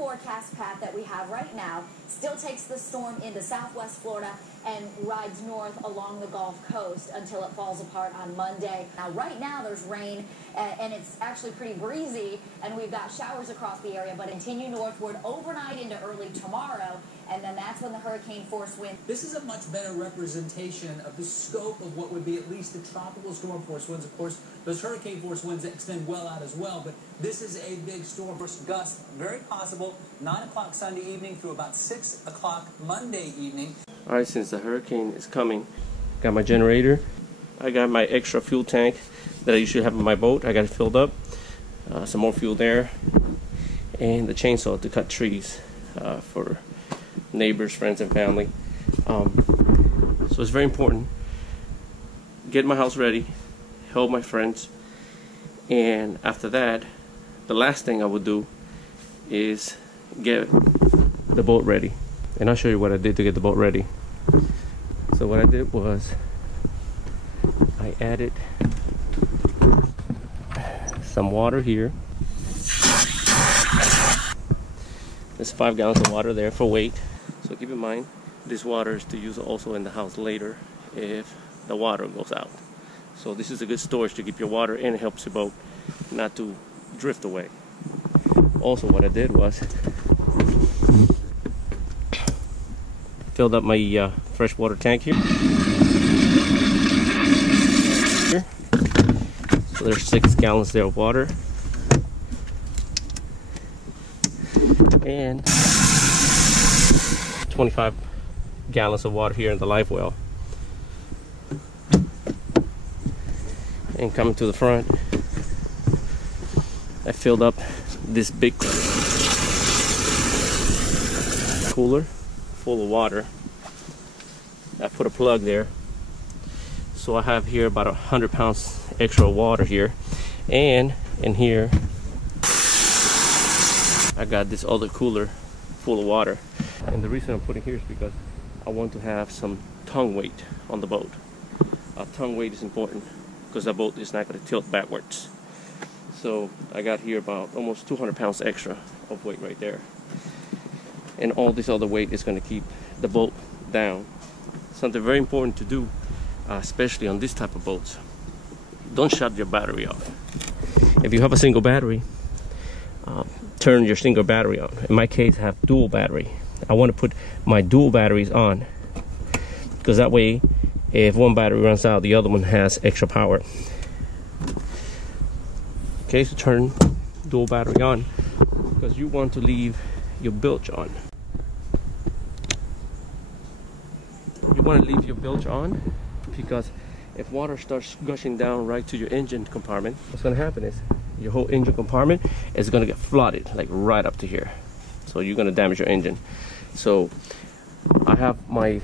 forecast path that we have right now still takes the storm into southwest Florida and rides north along the Gulf Coast until it falls apart on Monday. Now, right now there's rain and it's actually pretty breezy, and we've got showers across the area, but continue northward overnight into early tomorrow, and then that's when the hurricane force wind. This is a much better representation of the scope of what would be at least the tropical storm force winds. Of course, those hurricane force winds extend well out as well, but this is a big storm force gust, very possible 9 o'clock Sunday evening through about 6 o'clock Monday evening. Alright, since the hurricane is coming, got my generator, I got my extra fuel tank that I usually have in my boat. I got it filled up, some more fuel there, and the chainsaw to cut trees for neighbors, friends, and family. So it's very important. Get my house ready, help my friends, and after that, the last thing I would do is get the boat ready. And I'll show you what I did to get the boat ready. So what I did was I added some water here. There's 5 gallons of water there for weight. So keep in mind, this water is to use also in the house later if the water goes out. So this is a good storage to keep your water in. It helps your boat not to drift away. Also, what I did was filled up my freshwater tank here. So there's 6 gallons there of water. And 25 gallons of water here in the live well. And coming to the front, I filled up this big cooler full of water. I put a plug there, so I have here about 100 pounds extra water here, and in here I got this other cooler full of water. And the reason I'm putting here is because I want to have some tongue weight on the boat. Tongue weight is important because the boat is not going to tilt backwards. So I got here about almost 200 pounds extra of weight right there. And all this other weight is going to keep the boat down. Something very important to do, especially on this type of boats. Don't shut your battery off. If you have a single battery, turn your single battery on. In my case, I have dual battery. I want to put my dual batteries on, because that way, if one battery runs out, the other one has extra power. Okay, so turn dual battery on, because you want to leave your bilge on. You want to leave your bilge on because if water starts gushing down right to your engine compartment, what's going to happen is your whole engine compartment is going to get flooded, like right up to here. So you're going to damage your engine. So I have my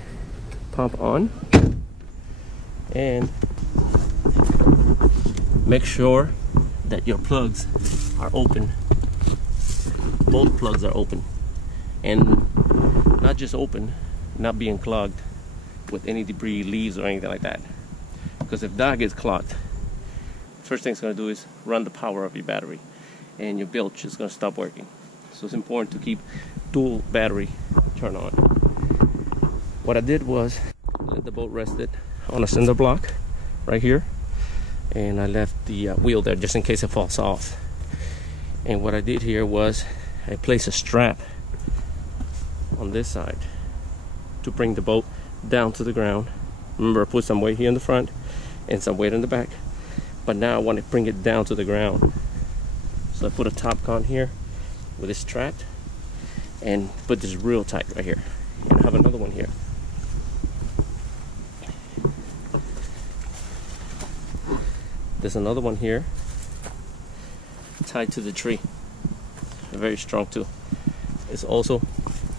pump on, and make sure that your plugs are open. Both plugs are open, and not just open, not being clogged with any debris, leaves, or anything like that. Because if that gets clogged, first thing it's going to do is run the power of your battery, and your bilge is going to stop working. So it's important to keep dual battery turned on. What I did was let the boat rested on a cinder block right here, and I left the wheel there just in case it falls off. And what I did here was I placed a strap on this side to bring the boat down to the ground. Remember, I put some weight here in the front and some weight in the back, but now I want to bring it down to the ground. So I put a top con here with this strap and put this real tight right here, and I have another one here. There's another one here tied to the tree, very strong too. It's also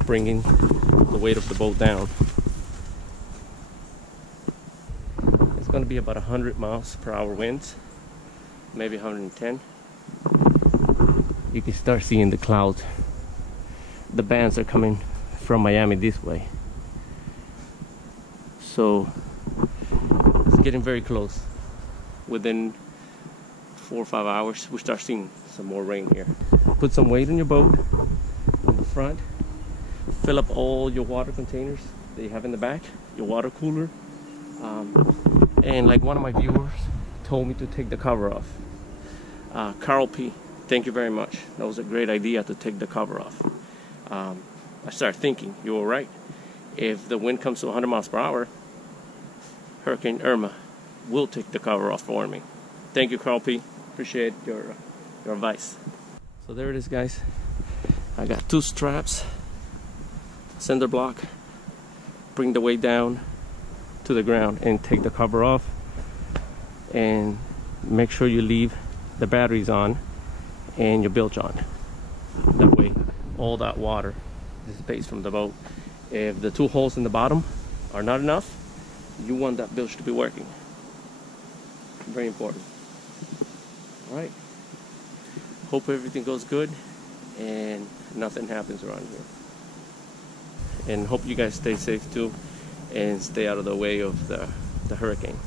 bringing the weight of the boat down. It's going to be about 100 miles per hour winds, maybe 110. You can start seeing the clouds. The bands are coming from Miami this way, so it's getting very close. Within 4 or 5 hours we start seeing some more rain here. Put some weight in your boat, front, fill up all your water containers that you have in the back, your water cooler. And like one of my viewers told me to take the cover off. Carl P, thank you very much. That was a great idea to take the cover off. I started thinking, you were right. If the wind comes to 100 miles per hour, Hurricane Irma will take the cover off for me. Thank you, Carl P. Appreciate your advice. So there it is, guys. I got 2 straps, cinder block, bring the weight down to the ground and take the cover off, and make sure you leave the batteries on and your bilge on. That way all that water dissipates from the boat. If the 2 holes in the bottom are not enough, you want that bilge to be working. Very important. Alright, hope everything goes good and nothing happens around here, and hope you guys stay safe too and stay out of the way of the hurricane.